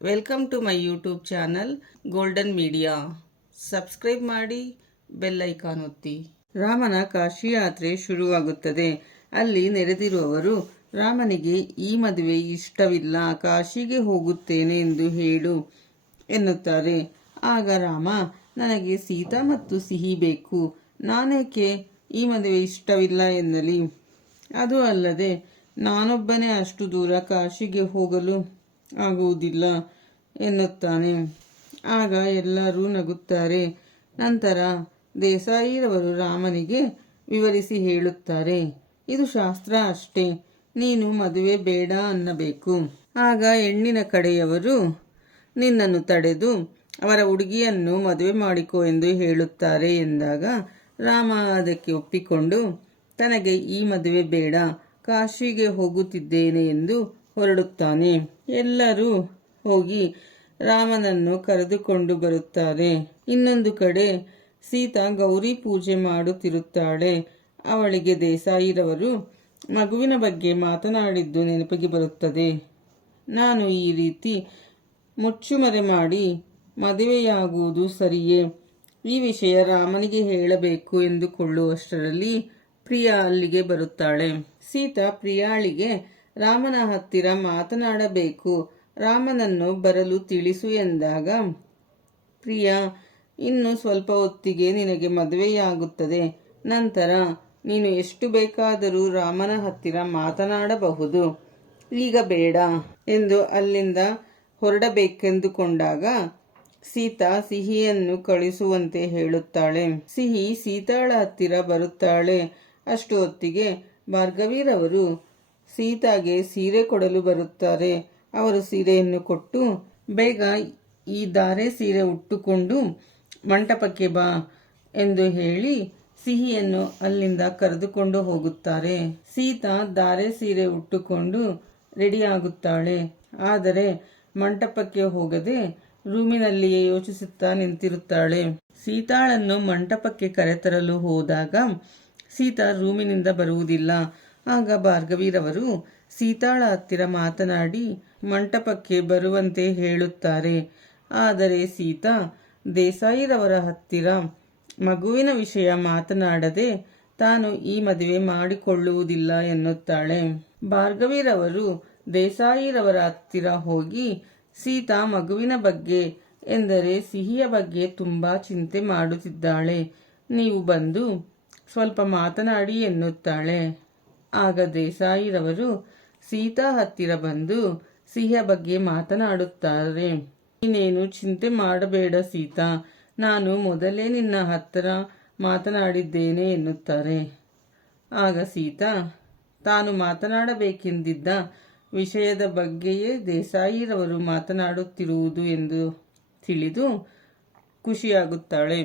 Welcome to my YouTube channel Golden Media. Subscribe ಮಾಡಿ, bell icon ಒತ್ತಿ. ರಾಮನ ಕಾಶಿ ಯಾತ್ರೆ ಶುರುವಾಗುತ್ತದೆ. ಅಲ್ಲಿ ನೆರೆದಿರುವವರು ರಾಮನಿಗೆ ಈ ಮದುವೆ ಇಷ್ಟವಿಲ್ಲ, ಕಾಶಿಗೆ ಹೋಗುತ್ತೇನೆ ಎಂದು ಹೇಳು ಎನ್ನುತ್ತಾರೆ. ಆಗ ರಾಮ, ನನಗೆ ಸೀತಾ ಮತ್ತು ಸಿಹಿ ಬೇಕು, ನಾನೇಕೆ ಈ ಮದುವೆ ಇಷ್ಟವಿಲ್ಲ ಎನ್ನಲಿ? ಅದು ಅಲ್ಲದೆ ನಾನೊಬ್ಬನೇ ಅಷ್ಟು ದೂರ ಕಾಶಿಗೆ ಹೋಗಲು ಆಗುವುದಿಲ್ಲ ಎನ್ನುತ್ತಾನೆ. ಆಗ ಎಲ್ಲರೂ ನಗುತ್ತಾರೆ. ನಂತರ ದೇಸಾಯಿರವರು ರಾಮನಿಗೆ ವಿವರಿಸಿ ಹೇಳುತ್ತಾರೆ, ಇದು ಶಾಸ್ತ್ರ ಅಷ್ಟೇ, ನೀನು ಮದುವೆ ಬೇಡ ಅನ್ನಬೇಕು. ಆಗ ಹೆಣ್ಣಿನ ಕಡೆಯವರು ನಿನ್ನನ್ನು ತಡೆದು ಅವರ ಹುಡುಗಿಯನ್ನು ಮದುವೆ ಮಾಡಿಕೊ ಎಂದು ಹೇಳುತ್ತಾರೆ ಎಂದಾಗ ರಾಮ ಅದಕ್ಕೆ ಒಪ್ಪಿಕೊಂಡು ತನಗೆ ಈ ಮದುವೆ ಬೇಡ, ಕಾಶಿಗೆ ಹೋಗುತ್ತಿದ್ದೇನೆ ಎಂದು ಹೊರಡುತ್ತಾನೆ. ಎಲ್ಲರೂ ಹೋಗಿ ರಾಮನನ್ನು ಕರೆದುಕೊಂಡು ಬರುತ್ತಾರೆ. ಇನ್ನೊಂದು ಕಡೆ ಸೀತಾ ಗೌರಿ ಪೂಜೆ ಮಾಡುತ್ತಿರುತ್ತಾಳೆ. ಅವಳಿಗೆ ದೇಸಾಯಿರವರು ಮಗುವಿನ ಬಗ್ಗೆ ಮಾತನಾಡಿದ್ದು ನೆನಪಿಗೆ ಬರುತ್ತದೆ. ನಾನು ಈ ರೀತಿ ಮುಚ್ಚುಮರೆ ಮಾಡಿ ಮದುವೆಯಾಗುವುದು ಸರಿಯೇ? ಈ ವಿಷಯ ರಾಮನಿಗೆ ಹೇಳಬೇಕು ಎಂದುಕೊಳ್ಳುವಷ್ಟರಲ್ಲಿ ಪ್ರಿಯಾ ಅಲ್ಲಿಗೆ ಬರುತ್ತಾಳೆ. ಸೀತಾ ಪ್ರಿಯಾಳಿಗೆ ರಾಮನ ಹತ್ತಿರ ಮಾತನಾಡಬೇಕು, ರಾಮನನ್ನು ಬರಲು ತಿಳಿಸು ಎಂದಾಗ ಪ್ರಿಯಾ, ಇನ್ನು ಸ್ವಲ್ಪ ಹೊತ್ತಿಗೆ ನಿನಗೆ ಮದುವೆಯಾಗುತ್ತದೆ, ನಂತರ ನೀನು ಎಷ್ಟು ಬೇಕಾದರೂ ರಾಮನ ಹತ್ತಿರ ಮಾತನಾಡಬಹುದು, ಈಗ ಬೇಡ ಎಂದು ಅಲ್ಲಿಂದ ಹೊರಡಬೇಕೆಂದುಕೊಂಡಾಗ ಸೀತಾ ಸಿಹಿಯನ್ನು ಕಳಿಸುವಂತೆ ಹೇಳುತ್ತಾಳೆ. ಸಿಹಿ ಸೀತಾಳ ಹತ್ತಿರ ಬರುತ್ತಾಳೆ. ಅಷ್ಟು ಹೊತ್ತಿಗೆ ಭಾರ್ಗವಿರವರು ಸೀತಾಗೆ ಸೀರೆ ಕೊಡಲು ಬರುತ್ತಾರೆ. ಅವರು ಸೀರೆಯನ್ನು ಕೊಟ್ಟು, ಬೇಗ ಈ ಧಾರೆ ಸೀರೆ ಉಟ್ಟುಕೊಂಡು ಮಂಟಪಕ್ಕೆ ಬಾ ಎಂದು ಹೇಳಿ ಸಿಹಿಯನ್ನು ಅಲ್ಲಿಂದ ಕರೆದುಕೊಂಡು ಹೋಗುತ್ತಾರೆ. ಸೀತಾ ಧಾರೆ ಸೀರೆ ಉಟ್ಟುಕೊಂಡು ರೆಡಿಯಾಗುತ್ತಾಳೆ. ಆದರೆ ಮಂಟಪಕ್ಕೆ ಹೋಗದೆ ರೂಮಿನಲ್ಲಿಯೇ ಯೋಚಿಸುತ್ತಾ ನಿಂತಿರುತ್ತಾಳೆ. ಸೀತಾಳನ್ನು ಮಂಟಪಕ್ಕೆ ಕರೆತರಲು ಹೋದಾಗ ಸೀತಾ ರೂಮಿನಿಂದ ಬರುವುದಿಲ್ಲ. ಆಗ ಭಾರ್ಗವಿರವರು ಸೀತಾಳ ಹತ್ತಿರ ಮಾತನಾಡಿ ಮಂಟಪಕ್ಕೆ ಬರುವಂತೆ ಹೇಳುತ್ತಾರೆ. ಆದರೆ ಸೀತಾ ದೇಸಾಯಿರವರ ಹತ್ತಿರ ಮಗುವಿನ ವಿಷಯ ಮಾತನಾಡದೆ ತಾನು ಈ ಮದುವೆ ಮಾಡಿಕೊಳ್ಳುವುದಿಲ್ಲ ಎನ್ನುತ್ತಾಳೆ. ಭಾರ್ಗವಿರವರು ದೇಸಾಯಿರವರ ಹತ್ತಿರ ಹೋಗಿ ಸೀತಾ ಮಗುವಿನ ಬಗ್ಗೆ ಎಂದರೆ ಸಿಹಿಯ ಬಗ್ಗೆ ತುಂಬಾ ಚಿಂತೆ ಮಾಡುತ್ತಿದ್ದಾಳೆ, ನೀವು ಬಂದು ಸ್ವಲ್ಪ ಮಾತನಾಡಿ ಎನ್ನುತ್ತಾಳೆ. ಆಗ ದೇಸಾಯಿರವರು ಸೀತಾ ಹತ್ತಿರ ಬಂದು ಸಿಹಿಯ ಬಗ್ಗೆ ಮಾತನಾಡುತ್ತಾರೆ. ನೀನೇನು ಚಿಂತೆ ಮಾಡಬೇಡ ಸೀತಾ, ನಾನು ಮೊದಲೇ ನಿನ್ನ ಹತ್ತಿರ ಮಾತನಾಡಿದ್ದೇನೆ ಎನ್ನುತ್ತಾರೆ. ಆಗ ಸೀತಾ ತಾನು ಮಾತನಾಡಬೇಕೆಂದಿದ್ದ ವಿಷಯದ ಬಗ್ಗೆಯೇ ದೇಸಾಯಿರವರು ಮಾತನಾಡುತ್ತಿರುವುದು ಎಂದು ತಿಳಿದು ಖುಷಿಯಾಗುತ್ತಾಳೆ.